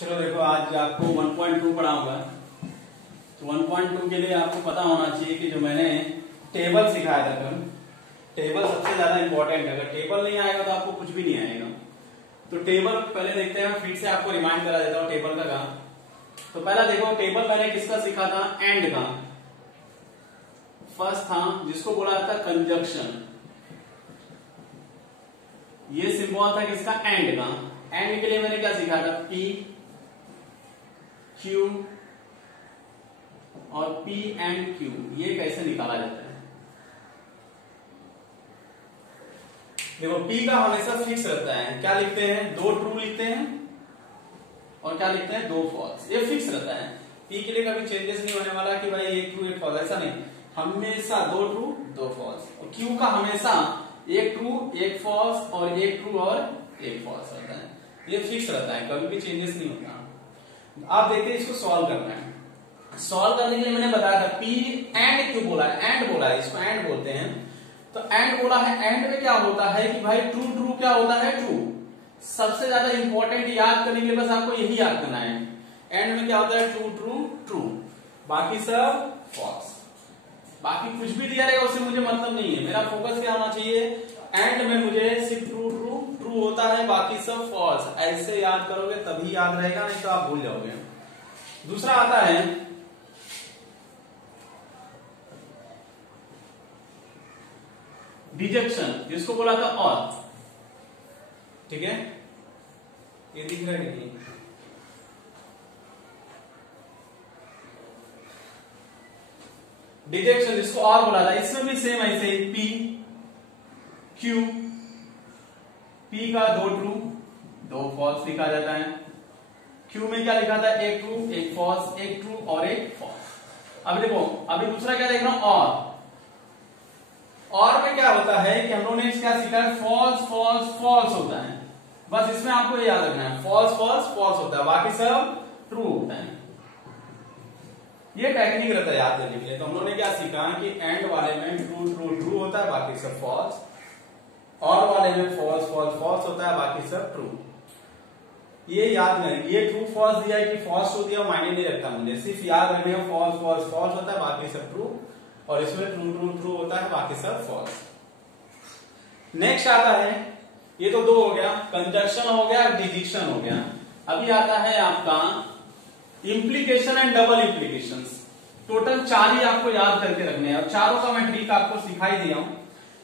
चलो देखो, आज आपको 1.2 पढ़ाऊंगा। तो 1.2 के लिए आपको पता होना चाहिए कि जो मैंने टेबल सिखाया था कल, टेबल सबसे ज्यादा इंपॉर्टेंट है। अगर टेबल नहीं आएगा तो आपको कुछ भी नहीं आएगा। तो टेबल पहले देखते हैं, फिर से आपको रिमाइंड करा देता हूँ टेबल का काम। तो पहला देखो, टेबल मैंने किसका सीखा था? एंड का। फर्स्ट था जिसको बोला था कंजक्शन। ये सिंबल था किसका? एंड का। एंड के लिए मैंने क्या सीखा था? पी, क्यू और पी एंड क्यू, ये कैसे निकाला जाता है। देखो, पी का हमेशा फिक्स रहता है। क्या लिखते हैं? 2 ट्रू लिखते हैं और क्या लिखते हैं? 2 फॉल्स। ये फिक्स रहता है। पी के लिए कभी चेंजेस नहीं होने वाला कि भाई 1 ट्रू 1 फॉल्स, ऐसा नहीं। हमेशा 2 ट्रू 2 फॉल्स। और क्यू का हमेशा 1 ट्रू 1 फॉल्स और 1 ट्रू और 1 फॉल्स रहता है। ये फिक्स रहता है, कभी भी चेंजेस नहीं होता। आप देखिए, इसको सॉल्व करना है। सॉल्व करने के लिए मैंने बताया था पी एंड क्यू बोला है, एंड बोला है, इसको एंड बोलते हैं। तो एंड बोला है, एंड में क्या होता है कि भाई ट्रू ट्रू क्या होता है? ट्रू। सबसे ज्यादा इंपॉर्टेंट याद करने के लिए बस आपको यही याद करना है। एंड में क्या होता है? ट्रू ट्रू ट्रू, बाकी सब फॉल्स। बाकी कुछ भी दिया रहेगा उससे मुझे मतलब नहीं है। मेरा फोकस क्या होना चाहिए? एंड में मुझे सिर्फ ट्रू ट्रू ट्रू होता है, बाकी सब फॉल्स। ऐसे याद करोगे तभी याद रहेगा, नहीं तो आप भूल जाओगे। दूसरा आता है डिजेक्शन, जिसको बोला था और। ठीक है, ये दिख रहा है नहीं? डिजेक्शन जिसको और बोला था, इसमें भी सेम ऐसे ही पी क्यू, पी का 2 ट्रू 2 फॉल्स लिखा जाता है। क्यू में क्या लिखा था? 1 ट्रू 1 फॉल्स, 1 ट्रू और 1 फॉल्स। अब देखो, अभी दूसरा क्या देख रहा हूं? और में क्या होता है कि हम लोगों ने क्या सीखा है? फॉल्स फॉल्स फॉल्स होता है। बस इसमें आपको ये याद रखना है, फॉल्स फॉल्स फॉल्स होता है, बाकी सब ट्रू होता है। ये टेक्निक रहता है याद करने के लिए। तो हम लोगों ने क्या सीखा कि एंड वाले में ट्रू ट्रू ट्रू होता है, बाकी सब फॉल्स। और वाले में फॉल्स फॉल्स फॉल्स होता है, बाकी सब ट्रू। ये याद में, ये ट्रू फॉल्स दिया है कि फॉल्स ट्रू दिया, मायने नहीं रखता मुझे। सिर्फ याद रखने का फॉल्स फॉल्स फॉल्स होता है, बाकी सब ट्रू। और इसमें ट्रू ट्रू ट्रू होता है, बाकी सब फॉल्स। नेक्स्ट आता है, ये तो 2 हो गया, कंजक्शन हो गया, डिजिक्शन हो गया। अभी आता है आपका implication and double implication. Total 4 ही आपको याद करके रखने हैं, और चारों का मैं ट्रिक आपको सिखाई दिया हूं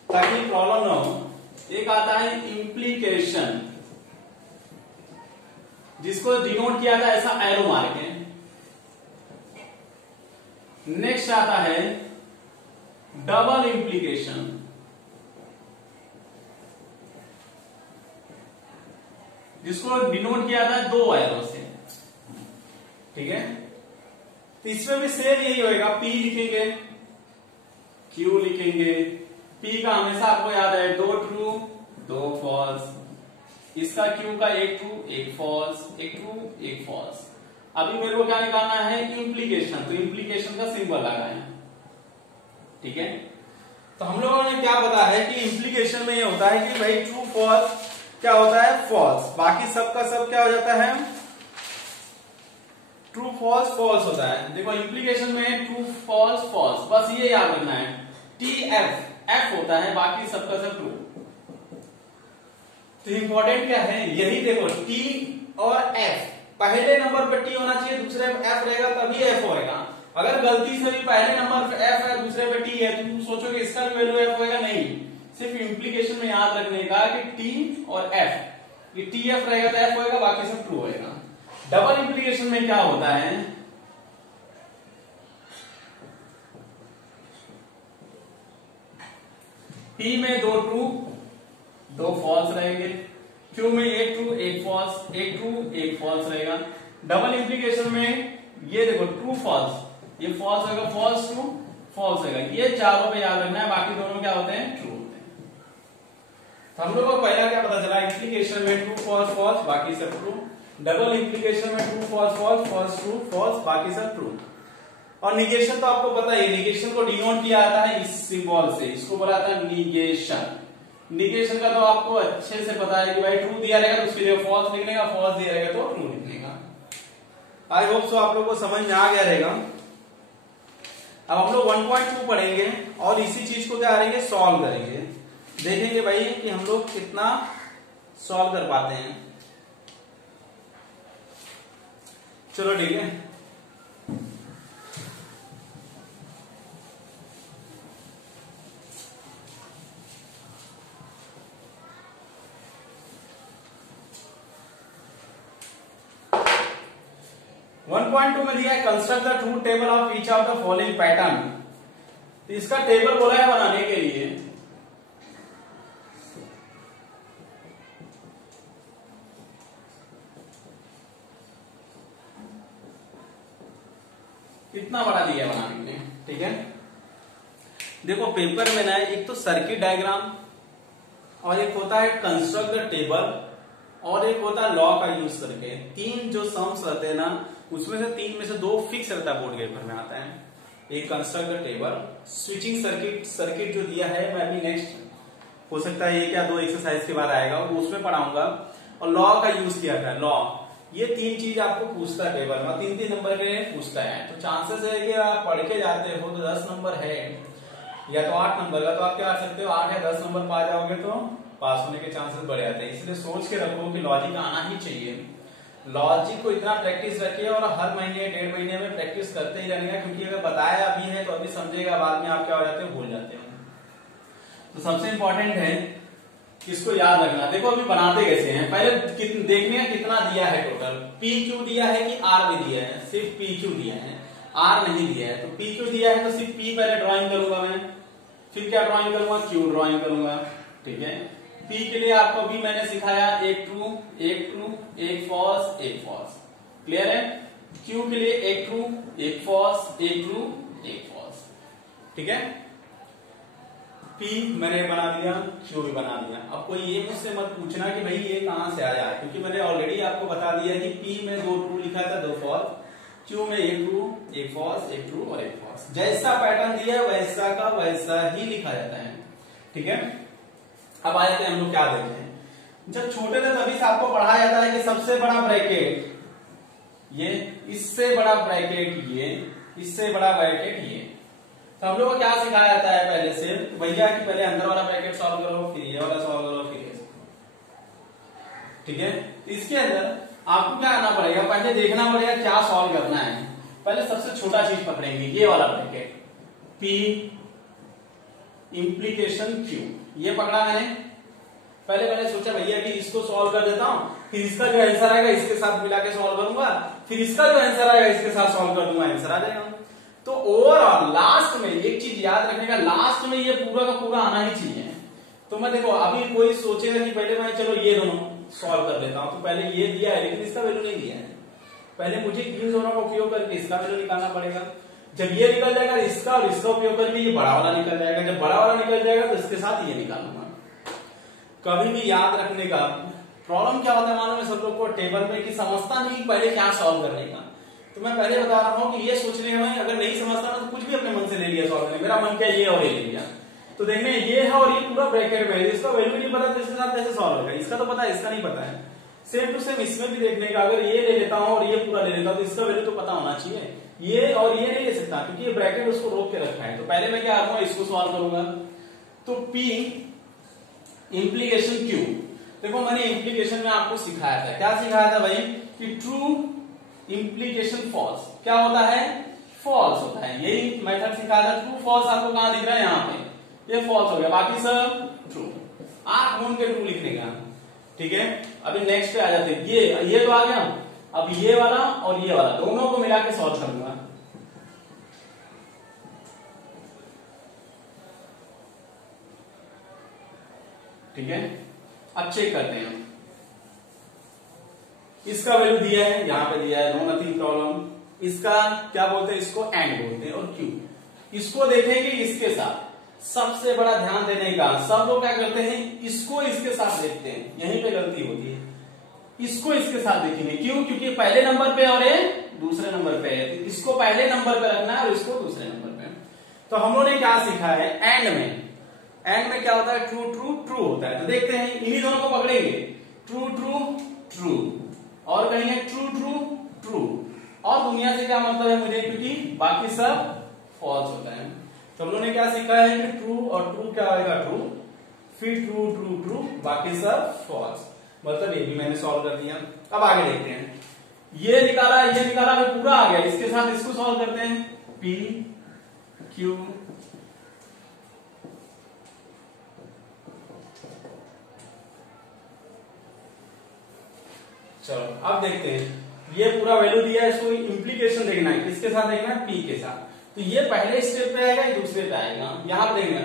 ताकि प्रॉब्लम ना हो। एक आता है इंप्लीकेशन, जिसको डिनोट किया था ऐसा एरो मार के। नेक्स्ट आता है डबल इंप्लीकेशन, जिसको डिनोट किया था 2 एरो से। ठीक है, तो इसमें भी सेम यही होएगा। पी लिखेंगे, क्यू लिखेंगे। पी का हमेशा आपको याद है 2 ट्रू 2 फॉल्स। इसका क्यू का 1 ट्रू 1 फॉल्स, 1 ट्रू 1 फॉल्स। अभी मेरे को क्या निकालना है? इंप्लीकेशन। तो इंप्लीकेशन का सिंबल लगाएं। ठीक है, तो हम लोगों ने क्या पता है कि इंप्लीकेशन में ये होता है कि भाई ट्रू फॉल्स क्या होता है? फॉल्स। बाकी सबका सब क्या हो जाता है? ट्रू फॉल्स फॉल्स होता है। देखो, इंप्लीकेशन में ट्रू फॉल्स फॉल्स, बस ये याद रखना है। टी एफ एफ होता है, बाकी सबका सब ट्रू। तो इंपॉर्टेंट क्या है? यही देखो, टी और एफ। पहले नंबर पे टी होना चाहिए, दूसरे पे एफ रहेगा, तभी एफ होएगा। अगर गलती से भी पहले नंबर पे एफ है, दूसरे पे टी है, तो तुम सोचोगे इसका भी वैल्यू एफ होएगा। नहीं, सिर्फ इंप्लीकेशन में याद रखने का कि टी और एफ, ये टी एफ रहेगा तो एफ होएगा, बाकी सब ट्रू होएगा। डबल इंप्लीकेशन में क्या होता है? पी में 2 ट्रू 2 फॉल्स रहेंगे, क्यू में 1 ट्रू 1 फॉल्स, 1 ट्रू 1 फॉल्स रहेगा। डबल इंप्लीकेशन में ये देखो, ट्रू फॉल्स, ये फॉल्स होगा, फॉल्स ट्रू फॉल्स होगा। ये चारों पे याद रखना है, बाकी दोनों क्या होते हैं? ट्रू होते हैं। तो हम लोगों को पहला क्या पता चला? इंप्लीकेशन में ट्रू फॉल्स फॉल्स, बाकी सब ट्रू। डबल इंप्लीकेशन में true false false, false true false, बाकी सब ट्रू। और निगेशन तो आपको पता है, निगेशन को डिनोट किया जाता है इस सिंबल से, इसको बोला था निगेशन। निगेशन का तो आपको अच्छे से पता है कि भाई ट्रू दिया रहेगा तो उसके लिए फॉल्स लिखने का, फॉल्स दिया रहेगा तो ट्रू लिखने का। आई होप सो आप लोगों को समझ में आ गया रहेगा। अब हम लोग 1.2 पढ़ेंगे और इसी चीज को क्या करेंगे, सॉल्व करेंगे। देखेंगे भाई कि हम लोग कितना सॉल्व कर पाते हैं। चलो ठीक है। वन पॉइंट टू में दिया है construct the truth table of each of the following pattern. तो इसका टेबल बोला है बनाने के लिए। कितना बड़ा दिया है बनाने के लिए, ठीक है। देखो पेपर में ना एक तो सर्किट डायग्राम और एक होता है कंस्ट्रक्ट द टेबल और एक होता है लॉ का यूज करके। तीन जो सम्स रहते हैं ना, उसमें से तीन में से दो फिक्स रहता है, बोर्ड पेपर में आता है। एक construct the table, switching circuit जो दिया है, मैं अभी नेक्स्ट हो सकता है 1 या 2 एक्सरसाइज के बाद आएगा, वो उसमें पढ़ाऊंगा। और लॉ का यूज किया था, लॉ। ये तीन चीज आपको पूछता है टेबल में, 3-3 नंबर के पूछता है। तो चांसेस है कि आप पढ़ के जाते हो तो 10 नंबर है या तो 8 नंबर का, तो आप क्या कर सकते हो 8 या 10 नंबर पा जाओगे तो पास होने के चांसेस बढ़ जाते हैं। इसलिए सोच के रखो कि लॉजिक आना ही चाहिए। लॉजिक को इतना प्रैक्टिस रखिए और हर महीने 1.5 महीने में प्रैक्टिस करते ही रहना, क्योंकि अगर बताया अभी है तो अभी समझेगा, बाद में आप क्या हो जाते हो, भूल जाते हो। तो सबसे इंपॉर्टेंट है इसको याद रखना। देखो अभी बनाते कैसे हैं, पहले देखने कितना दिया है टोटल। पी क्यू दिया है कि आर भी दिया है, सिर्फ पी क्यू दिया है, आर नहीं दिया है। तो पी क्यू दिया है तो सिर्फ पी पहले ड्रॉइंग करूंगा मैं, फिर क्या ड्रॉइंग करूंगा, क्यू ड्रॉइंग करूंगा, ठीक है। पी के लिए आपको भी मैंने सिखाया एक ट्रू, एक फॉल्स, एक फॉल्स, क्लियर है। क्यू के लिए एक ट्रू, एक फॉल्स, एक ट्रू, एक फॉल्स, ठीक है। पी मैंने बना दिया, क्यू भी बना दिया। अब कोई ये मुझसे मत पूछना कि भाई ये कहां से आया, क्योंकि मैंने ऑलरेडी आपको बता दिया कि पी में 2 ट्रू लिखा था, 2 फॉल्स, क्यू में एक ट्रू, एक फॉल्स, एक ट्रू और एक फॉल्स। जैसा पैटर्न दिया वैसा का वैसा ही लिखा जाता है, ठीक है। अब आ जाते हैं हम लोग क्या देखते हैं। जब छोटे थे तभी से आपको पढ़ाया जाता है कि सबसे बड़ा ब्रैकेट ये, इससे बड़ा ब्रैकेट ये, इससे बड़ा ब्रैकेट ये। तो हम लोग को क्या सिखाया जाता है पहले से, भैया कि पहले अंदर वाला ब्रैकेट सॉल्व करो, फिर ये वाला सॉल्व करो, फिर ये, ठीक है। इसके अंदर आपको क्या करना पड़ेगा, पहले देखना पड़ेगा क्या सॉल्व करना है। पहले सबसे छोटा चीज पकड़ेंगे, ये वाला ब्रैकेट पी इंप्लीकेशन क्यू, ये पकड़ा मैंने। पहले मैंने सोचा भैया कि इसको सॉल्व कर देता हूं, फिर इसका जो आंसर आएगा इसके साथ मिला के सॉल्व करूंगा, फिर इसका जो आंसर आएगा इसके साथ सॉल्व कर दूंगा, आंसर आ जाएगा। तो ओवरऑल लास्ट में एक चीज याद रखने का, लास्ट में ये पूरा का पूरा आना ही चाहिए। तो मैं देखो अभी कोई सोचेगा कि पहले मैं चलो ये दोनों सॉल्व कर लेता हूं, तो पहले ये दिया है लेकिन इसका वैल्यू नहीं दिया है, पहले मुझे इन दोनों का उपयोग करके इसका वैल्यू निकालना पड़ेगा। जब ये निकल जाएगा इसका और इसका उपयोग करके ये बड़ा वाला निकल जाएगा, जब बड़ा वाला निकल जाएगा तो इसके साथ ये निकालूंगा। कभी भी याद रखने का, प्रॉब्लम क्या होता है मालूम है सब लोग को टेबल में, कि समझता नहीं पहले क्या सॉल्व करने का। तो मैं पहले बता रहा हूं कि ये सोचने में अगर नहीं समझता ना तो कुछ भी अपने मन से ले लिया सॉल्व करने, मेरा मन क्या ये और ये ले लिया। तो देखने ये है और ये पूरा ब्रैकेट में, इसका वैल्यू नहीं पता तो इसके साथ कैसे सॉल्व होगा, इसका तो पता है इसका नहीं पता है। सेम टू सेम इसमें भी देखने का, अगर ये ले लेता हूं और ये पूरा ले लेता हूं तो इसका वैल्यू तो पता होना चाहिए। ये और ये नहीं ले सकता क्योंकि ये ब्रैकेट उसको रोक के रखा है। तो पहले मैं क्या करूंगा, इसको सॉल्व करूंगा। तो पी इंप्लीकेशन क्यू, देखो मैंने इंप्लीकेशन में आपको सिखाया था, क्या सिखाया था भाई, कि ट्रू इंप्लीकेशन फॉल्स क्या होता है, फॉल्स होता है। यही मेथड सिखाया था। ट्रू फॉल्स आपको कहां दिख रहा है, यहाँ पे, ये फॉल्स हो गया, बाकी सब ट्रू। आप ढूंढ के ट्रू लिखने का, ठीक है। अभी नेक्स्ट पे आ जाते हैं, ये तो आ गया। अब ये वाला और ये वाला दोनों को मिला के सॉल्व करूंगा। ठीक है, अब चेक करते हैं। इसका वैल्यू दिया है, यहां पे दिया है, नो नथिंग प्रॉब्लम। इसका क्या बोलते हैं, इसको एंड बोलते हैं। और क्यू, इसको देखेंगे इसके साथ। सबसे बड़ा ध्यान देने का, सब लोग क्या करते हैं, इसको इसके साथ देखते हैं, यहीं पे गलती होती है। इसको इसके साथ देखेंगे, क्यों, क्योंकि पहले नंबर पे और ये दूसरे नंबर पे है। इसको पहले नंबर पे रखना है और इसको दूसरे नंबर पे। तो हम लोगों ने क्या सीखा है, एंड में क्या होता है, ट्रू ट्रू ट्रू होता है। तो देखते हैं, इन्हीं दोनों को पकड़ेंगे, ट्रू ट्रू ट्रू, और कहेंगे ट्रू ट्रू ट्रू, और दुनिया से क्या मतलब है मुझे, क्योंकि बाकी सब फॉल्स होता है। तो हम लोगों ने क्या सीखा है कि ट्रू और ट्रू क्या आएगा, ट्रू, फिर ट्रू ट्रू ट्रू, बाकी सब फॉल्स। मतलब ये भी मैंने सॉल्व कर दिया। अब आगे देखते हैं, ये निकाला मैं पूरा आ गया, इसके साथ इसको सॉल्व करते हैं। पी क्यू चलो अब देखते हैं, ये पूरा वैल्यू दिया है, इसको इम्प्लीकेशन देखना है, किसके साथ देखना है, पी के साथ। तो ये पहले स्टेप पे आएगा, ये दूसरे पे आएगा। यहां पर देखना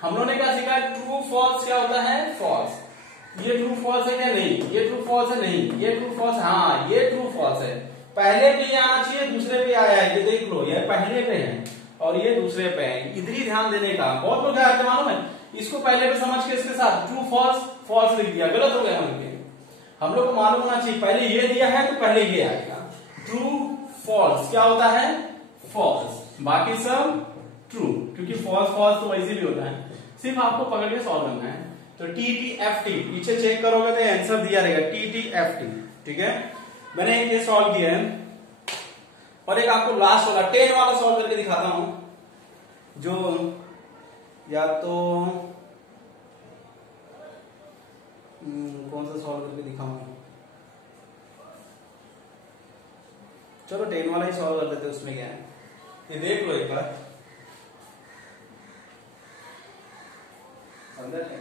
हम लोगों ने क्या सीखा, ट्रू फॉल्स क्या होता है, फॉल्स। ये ट्रू फॉल्स है क्या, नहीं, ये ट्रू फॉल्स है, नहीं, ये ट्रू फॉल्स, हाँ ये ट्रू फॉल्स है। पहले पे आना चाहिए, दूसरे पे आया है, ये देख लो, ये पहले पे है और ये दूसरे पे है, इधर ही ध्यान देने का। बहुत लोग क्या करते मालूम है, इसको पहले पे समझ के इसके साथ ट्रू फॉल्स फॉल्स लिख दिया, गलत हो गया। हम लोग को मालूम होना चाहिए, पहले ये दिया है तो पहले ये आएगा। ट्रू फॉल्स क्या होता है, फॉल्स, बाकी सब ट्रू, क्योंकि फॉल्स फॉल्स तो वैसे भी होता है, सिर्फ आपको पकड़ के सॉल्व करना है। तो TTFT पीछे चेक करोगे तो आंसर दिया रहेगा TTFT, ठीक है। मैंने एक ये सॉल्व किया है और एक आपको लास्ट वाला 10 वाला सॉल्व करके दिखाता हूं, जो या तो कौन सा सॉल्व करके दिखाऊं, चलो 10 वाला ही सॉल्व कर लेते हैं, उसमें क्या है ये देख लो एक बार, समझा नहीं?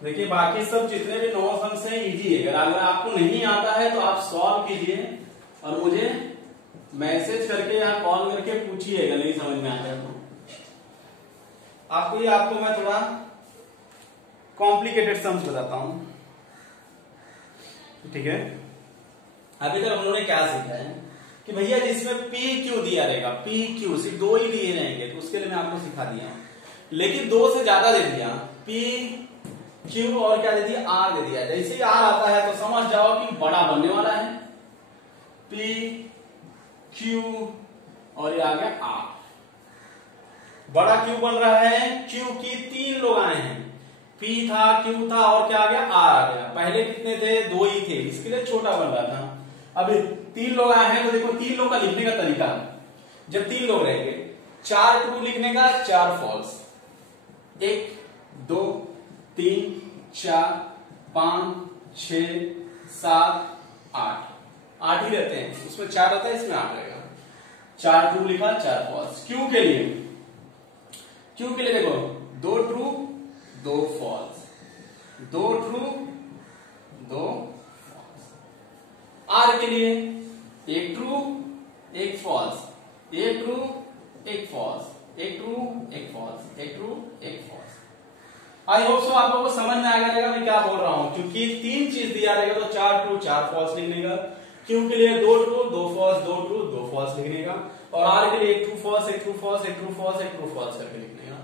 देखिए बाकी सब जितने भी 9 सम्स हैं इजी है, अगर आपको नहीं आता है तो आप सॉल्व कीजिए और मुझे मैसेज करके या कॉल करके पूछिएगा, नहीं समझ में आता है तो। आपको मैं थोड़ा कॉम्प्लिकेटेड सम्स बताता हूं, ठीक है। अभी तक हम लोगों ने क्या सीखा है कि भैया जिसमें पी क्यू दिया रहेगा, पी क्यू सिर्फ 2 ही दिए रहेंगे, तो उसके लिए मैं आपको सिखा दिया, लेकिन 2 से ज्यादा दे दिया, पी क्यू और क्या दे दिया, आर दे दिया। जैसे ही आर आता है तो समझ जाओ कि बड़ा बनने वाला है, पी क्यू और ये आ गया आर। बड़ा क्यू बन रहा है, क्यू की 3 लोग आए हैं, पी था, क्यू था और क्या आ गया, आर आ गया। पहले कितने थे, 2 ही थे, इसके लिए छोटा बन रहा था। अब 3 लोग आए हैं तो देखो 3 लोग का लिखने का तरीका, जब 3 लोग रहेंगे 4 ट्रू लिखने का, 4 फॉल्स, 1 2 3 4 5 6 7 8 ही रहते हैं, उसमें 4 रहता है, इसमें 8 रहेगा। 4 ट्रू लिखा, 4 फॉल्स। क्यू के लिए देखो 2 true 2 false, 2 true 2 false. R के लिए 1 true 1 false, 1 true 1 false, 1 true 1 false, 1 true 1 false. I hope so आप लोगों को समझ में आ गया रहेगा मैं क्या बोल रहा हूं, क्योंकि 3 चीज दिया रहेगा तो 4 ट्रू 4 फॉल्स लिखने का, क्यू के लिए 2 ट्रू 2 फॉल्स, 2 ट्रू 2 फॉल्स लिखने का, और आर के लिए 1 true false 1 true false 1 true false 1 true false करके लिखने का।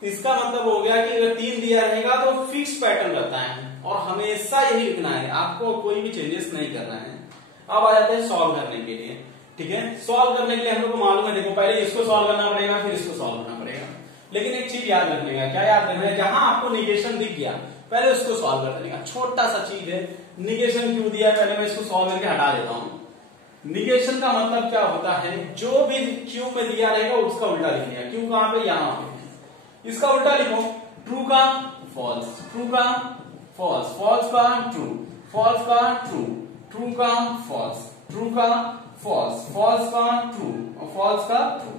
तो इसका मतलब हो गया कि अगर 3 दिया रहेगा तो फिक्स पैटर्न रहता है और हमेशा यही लिखना है, आपको कोई भी चेंजेस नहीं करना है। अब आ जाते हैं सॉल्व करने के लिए, ठीक है। सॉल्व करने के लिए हम लोग को मालूम है, देखो पहले इसको सॉल्व करना पड़ेगा, फिर इसको सॉल्व करना पड़ेगा। लेकिन एक चीज याद रखने का, क्या याद रखना है, जहां आपको निगेशन दिख गया पहले उसको सॉल्व कर देने का। छोटा सा चीज है, निगेशन क्यों दिया है, पहले मैं इसको सॉल्व करके हटा देता हूं। निगेशन का मतलब क्या होता है, जो भी क्यू में दिया रहेगा उसका उल्टा लिखना। क्यू कहां पे, यहां पे, इसका उल्टा लिखो, ट्रू का फॉल्स, ट्रू का फॉल्स, फॉल्स का ट्रू, फॉल्स का ट्रू, ट्रू का फॉल्स, ट्रू का फॉल्स, फॉल्स का ट्रू और फॉल्स का ट्रू।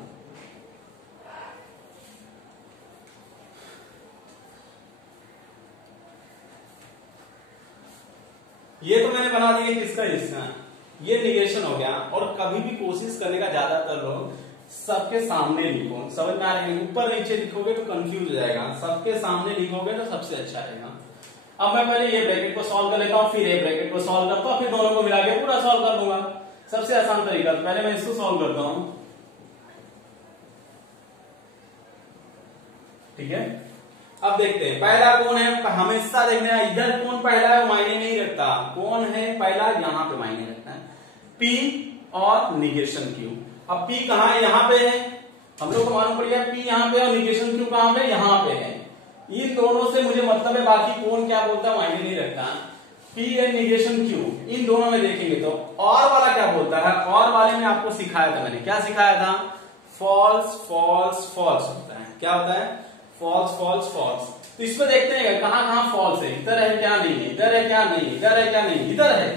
ये तो मैंने बना दिया किसका, इसका, ये निगेशन हो गया। और कभी भी कोशिश करने का, ज्यादातर लोग सबके सामने लिखो, समझ में आ रहा है, ऊपर नीचे लिखोगे तो कंफ्यूज हो जाएगा, सबके सामने लिखोगे तो सबसे अच्छा रहेगा। अब मैं पहले ये ब्रैकेट को सॉल्व कर लेता हूं, फिर ये ब्रैकेट को सॉल्व करता हूं, फिर दोनों को मिला के पूरा सॉल्व कर दूंगा। सबसे आसान तरीका, पहले मैं इसको सॉल्व करता हूं, ठीक है, अब देखते हैं पहला कौन है, हमेशा देखना है इधर कौन पहला है मायने नहीं रखता, कौन है पहला यहाँ पे मायने रखता है, P और निगेशन Q। अब P कहाँ है, यहाँ पे है, हम लोग को मालूम पड़ गया P यहाँ पे और निगेशन Q कहाँ पे, यहाँ पे है। इन दोनों से मुझे मतलब है, बाकी कौन क्या बोलता है मायने नहीं रखता। P एंड निगेशन Q इन दोनों में देखेंगे तो और वाला क्या बोलता है, और वाले में आपको सिखाया था मैंने, क्या सिखाया था, फॉल्स फॉल्स फॉल्स होता है, क्या होता है, फॉल्स फॉल्स फॉल्स। तो इसमें देखते हैं कहां कहां फॉल्स है, इधर है क्या नहीं है, इधर है क्या नहीं, इधर है क्या नहीं, इधर है,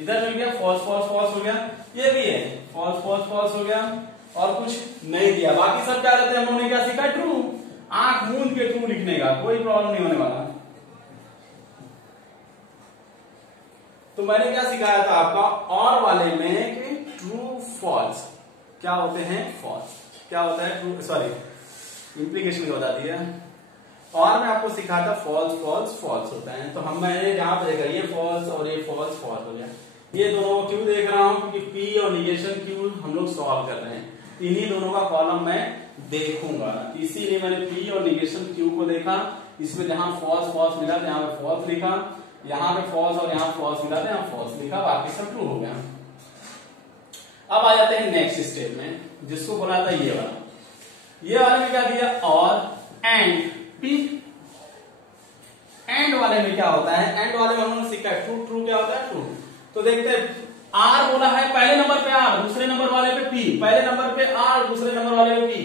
इधर मिल गया फॉल्स फॉल्स फॉल्स हो गया, ये भी है फॉल्स फॉल्स फॉल्स हो गया, और कुछ नहीं दिया, बाकी सब क्या रहते हैं, हम लोगों ने क्या सीखा, ट्रू, आंख मूंद के ट्रू लिखने का, कोई प्रॉब्लम नहीं होने वाला। तो मैंने क्या सिखाया था आपका और वाले में कि ट्रू फॉल्स क्या होते हैं, फॉल्स क्या होता है, ट्रू सॉरी इंप्लीकेशन को बता दिया, और मैं आपको सिखाया था फॉल्स फॉल्स फॉल्स होता है। तो हम मैंने जहां पर देखा ये फॉल्स और ये फॉल्स फॉल्स हो गया, ये दोनों को क्यों देख रहा हूं, क्योंकि पी और निगेशन क्यू हम लोग सॉल्व कर रहे हैं, इन्हीं दोनों का कॉलम मैं देखूंगा, इसीलिए मैंने पी और निगेशन क्यू को देखा, इसमें जहां फॉल्स फॉल्स मिला था यहाँ पे फॉल्स लिखा, यहाँ पे फॉल्स और यहाँ फॉल्स मिला था यहाँ फॉल्स लिखा, बाकी सब ट्रू हो गया। अब आ जाते हैं नेक्स्ट स्टेप में, जिसको बोला था ये वाला, ये वाले में क्या दिया, और एंड पी, एंड वाले में क्या होता है, एंड वाले में हमने सीखा है ट्रू, ट्रू क्या होता है, ट्रू। तो देखते हैं आर बोला है पहले नंबर पे आर, दूसरे नंबर वाले पे पी, पहले नंबर पे आर, दूसरे नंबर वाले पे पी,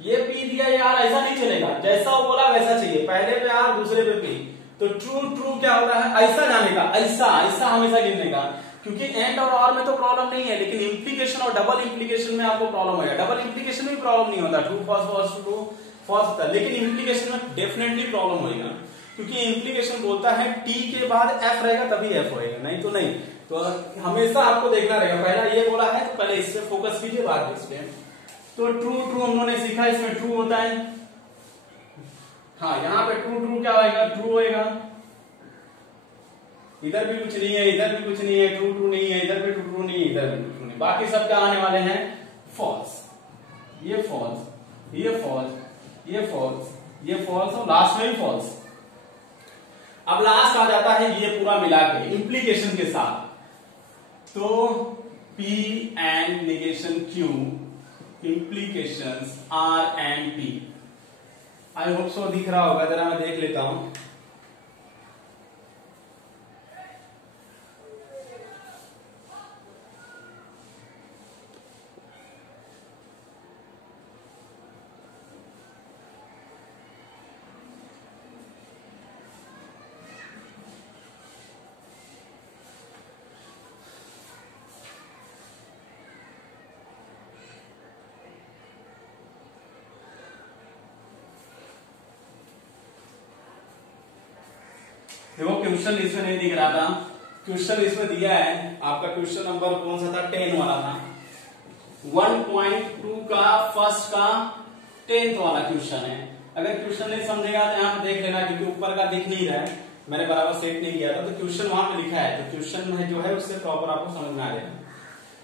ये पी दिया ये आर, ऐसा नहीं चलेगा, जैसा वो बोला वैसा चाहिए, पहले पे आर दूसरे पे पी। तो ट्रू ट्रू क्या होता है, ऐसा जाने का, ऐसा ऐसा हमेशा गिनने का, क्योंकि एंड और आर में तो प्रॉब्लम नहीं है, लेकिन इंप्लीकेशन और डबल इंप्लीकेशन में आपको प्रॉब्लम होगा। डबल इंप्लीकेशन में प्रॉब्लम नहीं होता, true false false true false होता है, लेकिन इंप्लीकेशन में डेफिनेटली प्रॉब्लम होगा, क्योंकि इंप्लीकेशन बोलता है टी के बाद एफ रहेगा तभी एफ होएगा, नहीं तो नहीं। तो हमेशा आपको देखना रहेगा, पहला ये बोला है तो पहले इस पे फोकस कीजिए, बाद इस पे। तो ट्रू ट्रू हम लोगों ने सीखा, इसमें ट्रू होता है, हाँ यहाँ पे ट्रू ट्रू क्या होएगा, ट्रू होएगा, इधर भी कुछ नहीं है, इधर भी कुछ नहीं है, ट्रू ट्रू नहीं है, इधर भी ट्रू ट्रू नहीं है, इधर भी ट्रू नहीं, बाकी सब क्या आने वाले हैं, फॉल्स, ये फॉल्स, ये फॉल्स, ये फॉल्स, ये फॉल्स और लास्ट में भी फॉल्स। अब लास्ट आ जाता है ये पूरा मिला के इंप्लीकेशन के साथ, तो P and negation Q, implications R and P। I hope सो दिख रहा होगा, जरा मैं देख लेता हूं। देखो क्वेश्चन इसमें नहीं दिख रहा था, क्वेश्चन इसमें दिया है आपका, क्वेश्चन नंबर कौन सा था, 10 वाला था, 1.2 का फर्स्ट का 10th वाला क्वेश्चन है। अगर क्वेश्चन नहीं समझेगा तो यहाँ पे देख लेना, क्योंकि ऊपर का दिख नहीं रहा है, मैंने बराबर सेट नहीं किया था, तो क्वेश्चन वहां पे लिखा है, तो क्वेश्चन में जो है उससे प्रॉपर आपको समझ में आ जाएगा।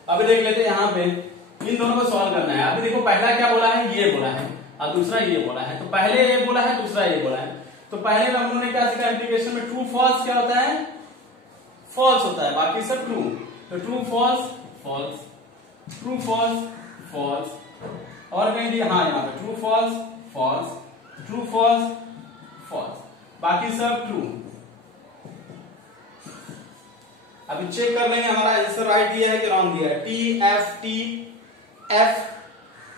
अभी देख लेते हैं, यहाँ पे इन दोनों को सॉल्व करना है। अभी देखो पहला क्या बोला है, ये बोला है, और दूसरा ये बोला है, तो पहले ये बोला है, दूसरा ये बोला है। तो पहले में हम लोगों ने क्या सीखा, इंप्लीकेशन में ट्रू फॉल्स क्या होता है, फॉल्स होता है, बाकी सब ट्रू। तो true false false, true false false, और कहीं दिया, हाँ यहाँ पे true false false, true false false, बाकी सब ट्रू। अभी चेक कर लेंगे हमारा आंसर राइट दिया है कि रॉन्ग दिया है, T F T F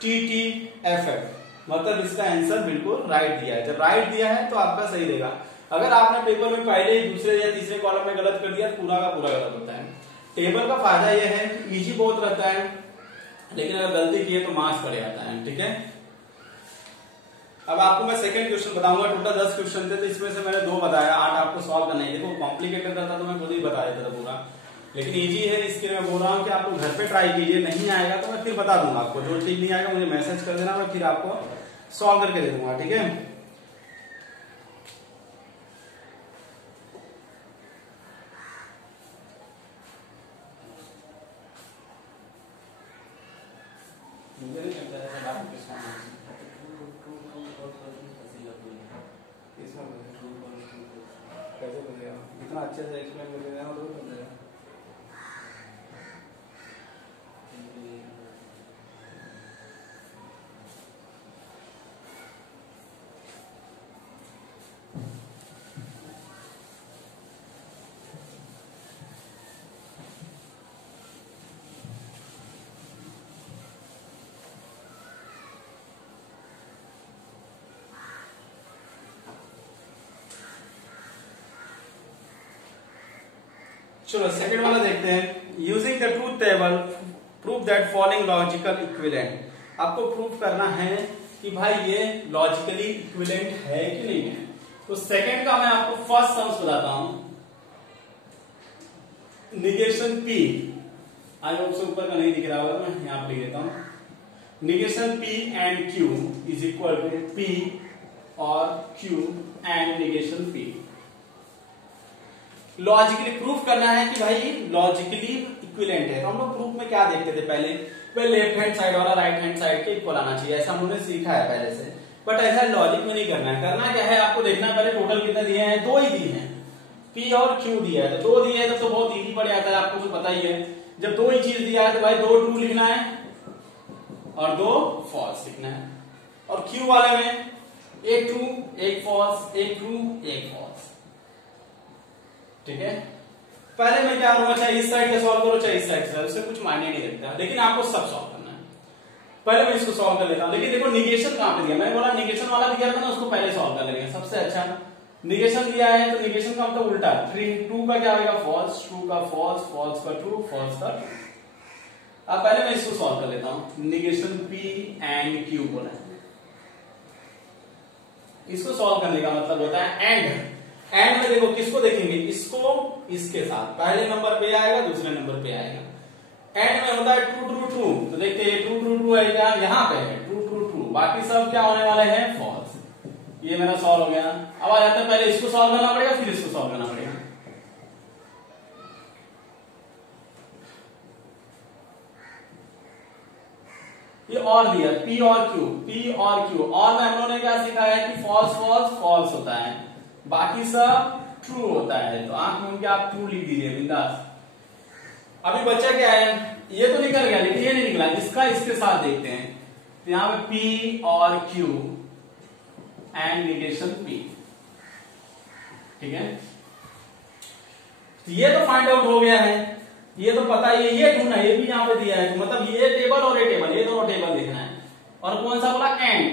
T T F F, मतलब इसका आंसर बिल्कुल राइट दिया है। जब राइट दिया है तो आपका सही रहेगा। अगर आपने पेपर में पहले दूसरे या तीसरे कॉलम में गलत कर दिया तो पूरा का पूरा गलत होता है। टेबल का फायदा यह है कि इजी बहुत रहता है, लेकिन अगर गलती की है तो मार्क्स पड़ जाता है, ठीक है। अब आपको मैं सेकंड क्वेश्चन बताऊंगा, टोटल 10 क्वेश्चन थे, तो इसमें से मैंने 2 बताया, 8 आपको सॉल्व करना है। देखो कॉम्प्लिकेटेड रहता तो मैं खुद ही बता देता था पूरा, लेकिन इजी है, इसके लिए मैं बोल रहा हूँ कि आप लोग घर पे ट्राई कीजिए, नहीं आएगा तो मैं फिर बता दूंगा आपको, जो ठीक नहीं आएगा मुझे मैसेज कर देना, मैं फिर आपको सॉल्व करके दे दूंगा, ठीक है। मुझे नहीं लगता है इतना अच्छे से एक्सप्लेन कर देना तो कर देगा। चलो सेकंड वाला देखते हैं। Using the truth table prove that following logical equivalent. आपको प्रूफ करना है कि भाई ये लॉजिकली इक्विवेलेंट है कि नहीं है। तो सेकंड का मैं आपको फर्स्ट सम्स बताता हूं। निगेशन पी, आई होप से ऊपर का नहीं दिख रहा होगा, मैं यहां पे लिख देता हूं। Negation P and Q is equal to P और Q and negation P. Logically proof करना है कि भाई लॉजिकली इक्विवेलेंट है। तो हम लोग प्रूफ में क्या देखते थे पहले लेफ्ट हैंड साइड वाला राइट हैंड साइड के इक्वल आना चाहिए, ऐसा हमने सीखा है पहले से। बट ऐसा लॉजिक में नहीं करना है। करना क्या है, आपको देखना है पहले टोटल कितने दिए हैं, 2 ही दिए हैं, P और Q दिया है। तो 2 दिए हैं तो बहुत इजी पड़ जाता है, आपको तो पता ही है। जब 2 ही चीज दिया है तो भाई 2 ट्रू लिखना है और 2 फॉल्स लिखना है। और Q वाले में एक ट्रू एक फॉल्स, एक ट्रू एक फॉल्स। ठीक है, पहले मैं क्या करूंगा, चाहे इस साइड का सॉल्व करो चाहे इस साइड से, उससे कुछ मायने नहीं रखता, लेकिन आपको सब सॉल्व करना है। पहले मैं इसको सॉल्व कर लेता हूं। लेकिन देखो निगेशन कहां पे दिया, मैंने बोला निगेशन वाला दिया था ना, उसको पहले सॉल्व कर लेंगे सबसे अच्छा। निगेशन दिया है तो निगेशन का मतलब उल्टा, ट्रू का क्या होगा फॉल्स, ट्रू का फॉल्स, फॉल्स का ट्रू, फॉल्स का ट्रू। अब पहले मैं इसको सॉल्व कर लेता हूं। निगेशन P एंड Q बोला है, इसको सॉल्व करने का मतलब होता है एंड। एंड में देखो किसको देखेंगे, इसको इसके साथ, पहले नंबर पे आएगा दूसरे नंबर पे आएगा। एंड में होता है ट्रू ट्रू ट्रू, तो देखते हैं ट्रू ट्रू ट्रू है क्या, यहाँ पे है ट्रू ट्रू ट्रू, बाकी सब क्या होने वाले हैं फॉल्स। ये मेरा सॉल्व हो गया। अब आ जाता है पहले इसको सॉल्व करना पड़ेगा फिर इसको सॉल्व करना पड़ेगा। ये और दिया P और Q, P और Q, और में हम लोगों ने क्या सीखा है कि फॉल्स फॉल्स फॉल्स होता है, बाकी सब ट्रू होता है। तो आंख में उनके आप ट्रू लिख दीजिए बिंदास। अभी बच्चा क्या है, ये तो निकल गया लेकिन ये नहीं निकला, इसका इसके साथ देखते हैं। तो यहां पे P और Q एंड निगेशन P। ठीक है, तो ये तो फाइंड आउट हो गया है, ये तो पता ही है, ये ढूंढना, ये भी यहां पे दिया है। तो मतलब ये टेबल और ये टेबल, ये दोनों टेबल देखना है। और कौन सा बोला एंड।